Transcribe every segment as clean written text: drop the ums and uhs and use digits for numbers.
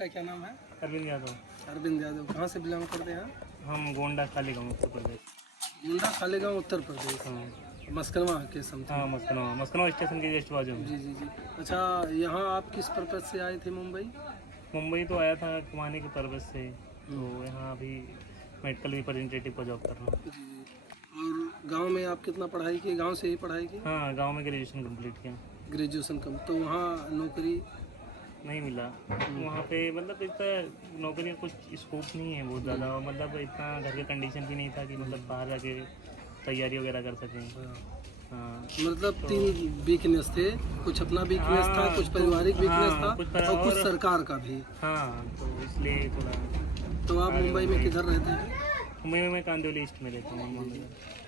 आपका क्या नाम है? अरविंद यादव। अरविंद यादव। कहाँ से बिलोंग करते हैं? हम गोंडा खालीगांव उत्तर प्रदेश। गोंडा खालीगांव उत्तर प्रदेश। हाँ मस्करवा के समथिंग। हाँ, मस्कनवा स्टेशन के जस्ट बाजू में। जी जी जी। अच्छा, यहाँ आप किस पर्पज से आए थे मुंबई? मुंबई तो आया था कमाने के पर्पज से, तो हम्म। यहाँ अभी मेडिकल रिप्रेजेंटेटिव का जॉब कर रहा हूँ। जी जी। और गांव में आप कितना पढ़ाई की? गांव से ही पढ़ाई की? हाँ, गांव में ग्रेजुएशन कंप्लीट किया। ग्रेजुएशन कम तो वहाँ नौकरी नहीं मिला वहाँ पे, मतलब इतना नौकरी का कुछ स्कोप नहीं है बहुत ज़्यादा, और मतलब इतना घर के कंडीशन भी नहीं था कि मतलब बाहर जाके तैयारी वगैरह कर सकें। हाँ, मतलब तीन वीकनेस थे, कुछ अपना वीकनेस था, हाँ, कुछ पारिवारिक वीकनेस हाँ, था और कुछ सरकार का भी। हाँ, तो इसलिए थोड़ा। तो आप मुंबई में किधर रहते हैं? मुंबई में मैं कांदिवली ईस्ट में रहता हूँ।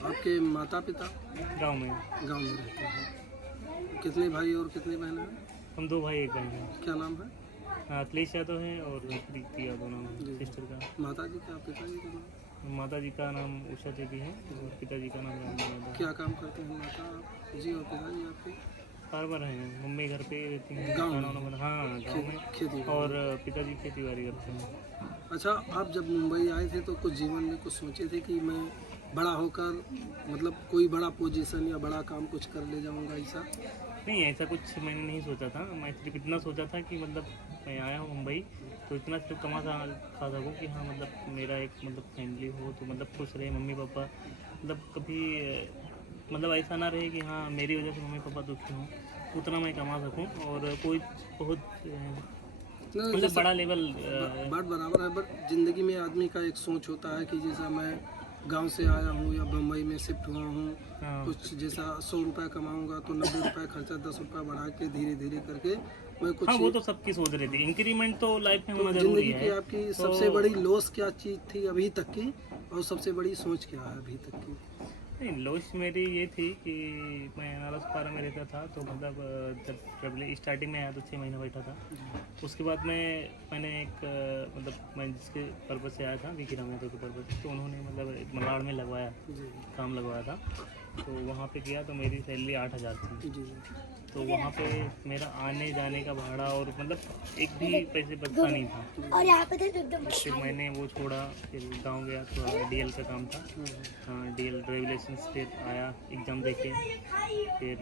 आपके माता पिता गाँव में। गांव में रहते हैं। कितने भाई और कितने बहन हैं? हम 2 भाई 1 बहन हैं। क्या नाम है? अखिलेश यादव है और प्रीति यादव नाम है सिस्टर का। माता जी का, पिताजी का नाम? माता जी का नाम उषा देवी है और पिताजी का नाम राम यादव है। क्या काम करते हैं माता जी और पिताजी आपके? फार्मर हैं, मम्मी घर पे रहती हैं, गाँव खाना वाना बना, हाँ गाँव में, खेती। और पिताजी खेती बाड़ी करते हैं। अच्छा, आप जब मुंबई आए थे तो कुछ जीवन में कुछ सोचे थे कि मैं बड़ा होकर मतलब कोई बड़ा पोजीशन या बड़ा काम कुछ कर ले जाऊंगा ऐसा? नहीं, ऐसा कुछ मैंने नहीं सोचा था। मैं सिर्फ इतना सोचा था कि मतलब मैं आया हूँ मुंबई तो इतना सिर्फ खा सकूँ कि हाँ मतलब मेरा एक मतलब फैमिली हो तो मतलब खुश रहे मम्मी पापा, मतलब कभी मतलब ऐसा ना रहे कि हाँ मेरी वजह से मम्मी पापा दुखी हों, उतना मैं कमा सकूँ और कोई बहुत मतलब बड़ा लेवल। बात बराबर है, बट जिंदगी में आदमी का एक सोच होता है कि जैसा मैं गांव से आया हूँ या बम्बई में शिफ्ट हुआ हूँ, हाँ, कुछ जैसा 100 रुपये कमाऊंगा तो 90 रुपये खर्चा 10 रुपये बढ़ा के धीरे धीरे करके मैं कुछ। हाँ, वो तो सबकी सोच रही थी। इंक्रीमेंट तो लाइफ में तो होना जरूरी जिंदगी की है। आपकी तो सबसे बड़ी लॉस क्या चीज़ थी अभी तक की, और सबसे बड़ी सोच क्या है अभी तक की? नहीं, लॉस मेरी ये थी कि मैं नालसपारा में रहता था, तो मतलब जब स्टार्टिंग में आया तो 6 महीना बैठा था। उसके बाद मैंने एक मतलब मैं जिसके पर्पज़ से आया था विकी राम यादव के पर्पज़ से, तो उन्होंने मतलब एक मलाड में लगवाया, जी काम लगवाया था, तो वहाँ पे गया तो मेरी सैलरी 8,000 थी। जी जी। तो वहाँ पे मेरा आने जाने का भाड़ा और मतलब एक भी पैसे बचता नहीं था। और यहाँ पे तो फिर मैंने वो छोड़ा, फिर गांव गया, थोड़ा डीएल का काम था। हाँ, डीएल ड्राइविंग लाइसेंस फिर आया, एग्ज़ाम देके, फिर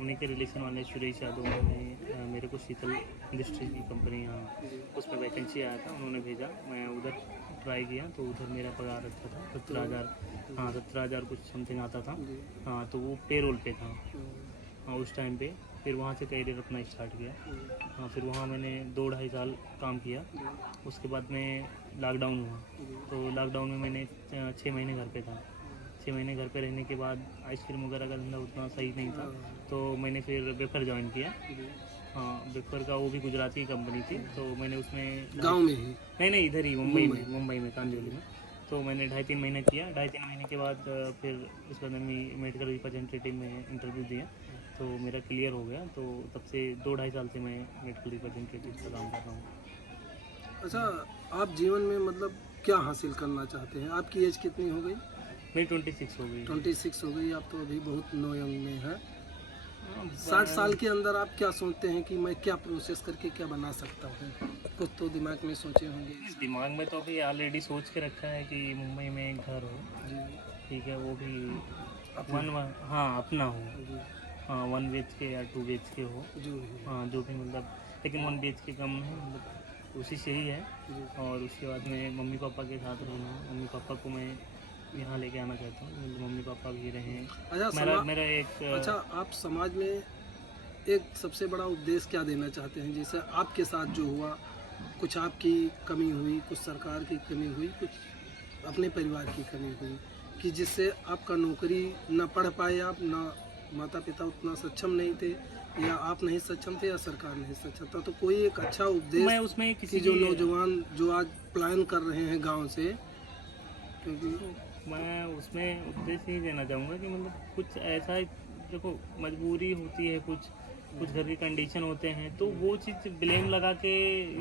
उन्हीं के रिलेशन वाले सुरेश यादव ने मेरे को शीतल इंडस्ट्री की कंपनी यहाँ उसमें वैकेंसी आया था, उन्होंने भेजा, मैं उधर ट्राई किया तो उधर मेरा पगार अच्छा था, 17,000। हाँ, 17,000 कुछ समथिंग आता था। हाँ, तो वो पेरोल पे था। हाँ, उस टाइम पे फिर वहाँ से करियर अपना स्टार्ट किया। हाँ, फिर वहाँ मैंने 2-2.5 साल काम किया। उसके बाद में लॉकडाउन हुआ, तो लॉकडाउन में मैंने 6 महीने घर पे था। 6 महीने घर पे रहने के बाद आइसक्रीम वगैरह का धंधा उतना सही नहीं था, तो मैंने फिर वेफर ज्वाइन किया। हाँ, वेफर का वो भी गुजराती कंपनी थी, तो मैंने उसमें गांव में ही? नहीं, इधर ही मुंबई में कांदिवली में। तो मैंने 2.5-3 महीने किया। 2.5-3 महीने के बाद फिर उसके बाद मैं मेडिकल रिप्रेजेंटेटिव में इंटरव्यू दिया, तो मेरा क्लियर हो गया। तो तब से 2-2.5 साल से मैं मेडिकल रिप्रेजेंटेटिव का काम कर रहा हूँ। अच्छा, आप जीवन में मतलब क्या हासिल करना चाहते हैं? आपकी एज कितनी हो गई? मेरी 26 हो गई। 26 हो गई। आप तो अभी बहुत नो यंग में हैं। 60 साल के अंदर आप क्या सोचते हैं कि मैं क्या प्रोसेस करके क्या बना सकता हूँ? कुछ तो दिमाग में सोचे होंगे। दिमाग में तो अभी ऑलरेडी सोच के रखा है कि मुंबई में एक घर हो, जी ठीक है, वो भी अपना। हाँ अपना हो। जी हाँ, 1 BHK या 2 BHK हो। जो भी है। हाँ, जो भी मतलब, लेकिन 1 BHK कम है, मतलब कोशिश यही है। जी। और उसके बाद में मम्मी पापा के साथ रहना, मम्मी पापा को मैं यहाँ लेके आना चाहता हूँ, मतलब मम्मी पापा भी रहें। अच्छा, मेरा एक अच्छा, आप समाज में एक सबसे बड़ा उपदेश क्या देना चाहते हैं? जैसे आपके साथ जो हुआ, कुछ आपकी कमी हुई, कुछ सरकार की कमी हुई, कुछ अपने परिवार की कमी हुई, कि जिससे आपका नौकरी न पढ़ पाए आप, ना माता पिता उतना सक्षम नहीं थे, या आप नहीं सक्षम थे, या सरकार नहीं सक्षम था, तो कोई एक अच्छा उपदेश मैं उसमें कि जो नौजवान जो आज प्लान कर रहे हैं गांव से, क्योंकि मैं उसमें उपदेश ही देना चाहूँगा कि मतलब कुछ ऐसा, देखो मजबूरी होती है, कुछ घर के कंडीशन होते हैं, तो वो चीज़ ब्लेम लगा के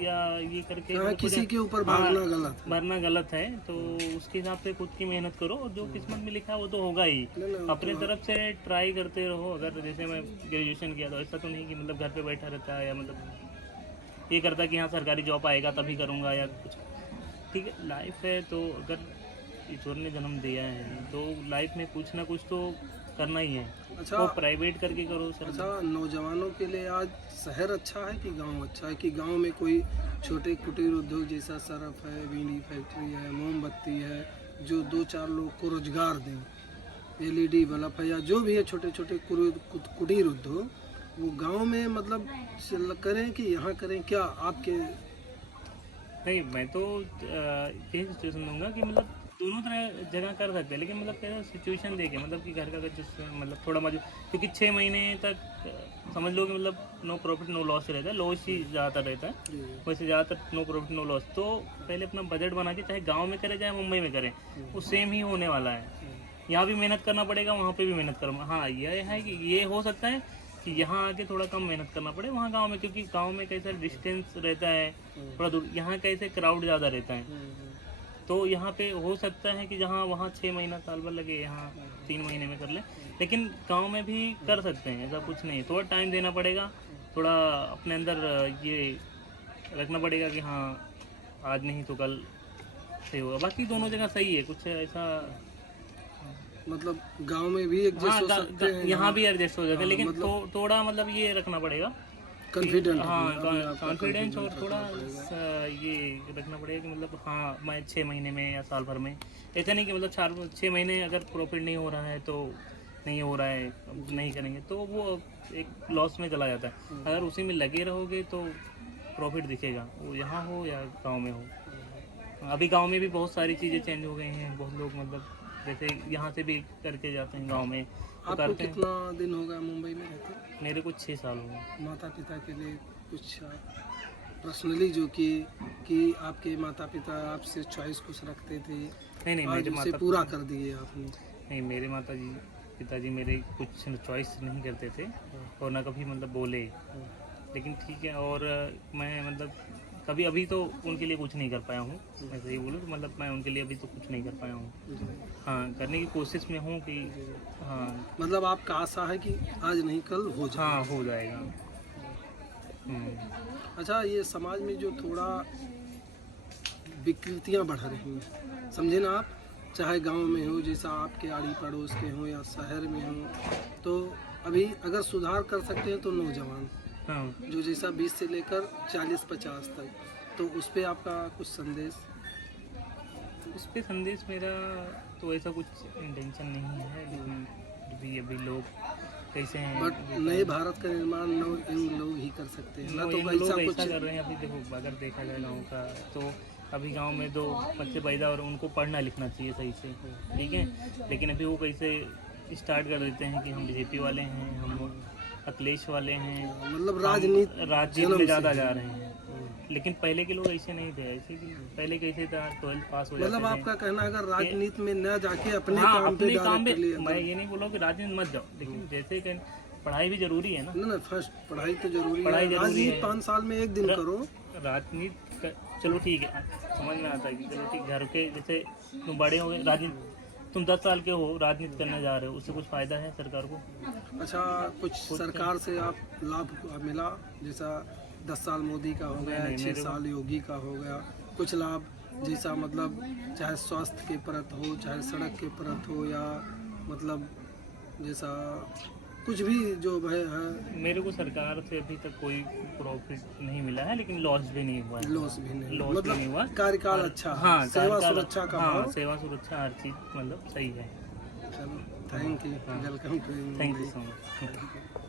या ये करके मतलब किसी के ऊपर भागना गलत है। तो उसके हिसाब से खुद की मेहनत करो, और जो किस्मत में लिखा है वो तो होगा ही। अपने तरफ से ट्राई करते रहो। अगर जैसे मैं ग्रेजुएशन किया तो ऐसा तो नहीं कि मतलब घर पे बैठा रहता है, या मतलब ये करता कि हाँ सरकारी जॉब आएगा तभी करूँगा या कुछ। ठीक है, लाइफ है तो अगर ईश्वर ने जन्म दिया है तो लाइफ में कुछ ना कुछ तो करना ही है। अच्छा वो प्राइवेट करके करो सर। अच्छा, नौजवानों के लिए आज शहर अच्छा है कि गांव अच्छा है? कि गांव में कोई छोटे कुटीर उद्योग जैसा सरफ है, बीड़ी फैक्ट्री है, मोमबत्ती है, जो 2-4 लोग को रोजगार दें, LED बल्ब है या जो भी है छोटे छोटे कुटीर उद्योग, वो गांव में मतलब करें कि यहाँ करें? क्या आपके नहीं, मैं तो यही सिचुएशन दूंगा कि मतलब दोनों तरह जगह कर सकते हैं, लेकिन मतलब क्या सिचुएशन देके, मतलब कि घर का अगर जिस मतलब थोड़ा मजबूत, क्योंकि 6 महीने तक समझ लो कि मतलब नो प्रॉफिट नो लॉस रहता है, लॉस ही ज़्यादातर रहता है, वैसे ज़्यादातर नो प्रॉफिट नो लॉस। तो पहले अपना बजट बना के चाहे गाँव में करें चाहे मुंबई में करें, वो सेम ही होने वाला है। यहाँ भी मेहनत करना पड़ेगा, वहाँ पे भी मेहनत करना। हाँ, यह है कि ये हो सकता है कि यहाँ आके थोड़ा कम मेहनत करना पड़े वहाँ गांव में, क्योंकि गांव में कैसा डिस्टेंस रहता है थोड़ा दूर, यहाँ कैसे क्राउड ज़्यादा रहता है। तो यहाँ पे हो सकता है कि जहाँ वहाँ 6 महीना साल भर लगे, यहाँ 3 महीने में कर लें, लेकिन गांव में भी कर सकते हैं, ऐसा कुछ नहीं। थोड़ा टाइम देना पड़ेगा, थोड़ा अपने अंदर ये रखना पड़ेगा कि हाँ आज नहीं तो कल सही होगा। बाकी दोनों जगह सही है, कुछ ऐसा मतलब गांव में भी एडजस्ट हो सकते हैं, यहाँ भी एडजस्ट हो जाते हैं, लेकिन मतलब थोड़ा मतलब ये रखना पड़ेगा कॉन्फिडेंट, हाँ कॉन्फिडेंस, और थोड़ा ये रखना पड़ेगा कि मतलब हाँ मैं 6 महीने में या साल भर में, ऐसा नहीं कि मतलब 4-6 महीने अगर प्रॉफिट नहीं हो रहा है तो नहीं हो रहा है, नहीं करेंगे तो वो एक लॉस में चला जाता है। अगर उसी में लगे रहोगे तो प्रॉफिट दिखेगा, वो यहाँ हो या गाँव में हो। अभी गाँव में भी बहुत सारी चीज़ें चेंज हो गई हैं, बहुत लोग मतलब जैसे यहाँ से भी करके जाते हैं गांव में। तो आपको कितना दिन हो गया मुंबई में रहते? मेरे को 6 साल हो गए। माता पिता के लिए कुछ पर्सनली जो कि आपके माता पिता आपसे चॉइस कुछ रखते थे, नहीं आज मेरे उसे माता पूरा कर दिए आपने? नहीं, मेरे पिताजी मेरे कुछ चॉइस नहीं करते थे और ना कभी मतलब बोले, लेकिन ठीक है। और मैं मतलब कभी अभी तो उनके लिए कुछ नहीं कर पाया हूँ, मैं सही बोलूँ तो मतलब मैं उनके लिए अभी तो कुछ नहीं कर पाया हूँ। हाँ, करने की कोशिश में हूँ कि हाँ मतलब आपका आशा है कि आज नहीं कल हो जाए? हाँ हो जाएगा। अच्छा, ये समाज में जो थोड़ा विकृतियाँ बढ़ रही हैं, समझे ना आप, चाहे गांव में हो जैसा आपके आड़ी पड़ोस के हो या शहर में हो, तो अभी अगर सुधार कर सकते हैं तो नौजवान जो जैसा 20 से लेकर 40-50 तक, तो उस पर आपका कुछ संदेश? उस पर संदेश मेरा तो ऐसा कुछ इंटेंशन नहीं है, लेकिन अभी लोग कैसे हैं, बट नए भारत का निर्माण यंग लोग ही कर सकते हैं ना, तो लोग ऐसा ऐसा कुछ कर रहे हैं। अभी देखो अगर देखा जाए गाँव का, तो अभी गांव में 2 बच्चे पैदा और उनको पढ़ना लिखना चाहिए सही से, ठीक है, लेकिन अभी वो कैसे स्टार्ट कर देते हैं कि हम बीजेपी वाले हैं, हम अखिलेश वाले हैं, मतलब राजनीति में ज़्यादा जा रहे हैं। लेकिन पहले के लोग ऐसे नहीं थे, ऐसे कि पहले कैसे था 12th पास हो जाते थे। मतलब आपका कहना अगर राजनीति में न जाके अपने हाँ, काम पे मैं ये नहीं बोला कि राजनीति मत जाओ, लेकिन जैसे कि पढ़ाई भी जरूरी है ना। ना फर्स्ट पढ़ाई तो जरूरी है, पढ़ाई जरूरी राजनीति है। 5 साल में एक दिन करो राजनीति चलो ठीक है, समझ में आता है कि चलो ठीक, घर के जैसे तुम बड़े हो गए, राजनीति तुम 10 साल के हो, राजनीति करने जा रहे हो, उससे कुछ फायदा है सरकार को? अच्छा, कुछ सरकार से आप लाभ मिला? जैसा 10 साल मोदी का हो गया, 6 साल योगी का हो गया, कुछ लाभ जैसा मतलब चाहे स्वास्थ्य के परत हो, चाहे सड़क के परत हो, या मतलब जैसा कुछ भी जो है? मेरे को सरकार से अभी तक कोई प्रॉफिट नहीं मिला है, लेकिन लॉस भी नहीं हुआ है। लॉस भी नहीं, लॉस मतलब भी नहीं हुआ। कार्यकाल अच्छा, हाँ, सेवा सुरक्षा का, हाँ सेवा सुरक्षा हर चीज़ मतलब सही है। चलो, thank you, welcome to, thank you so much.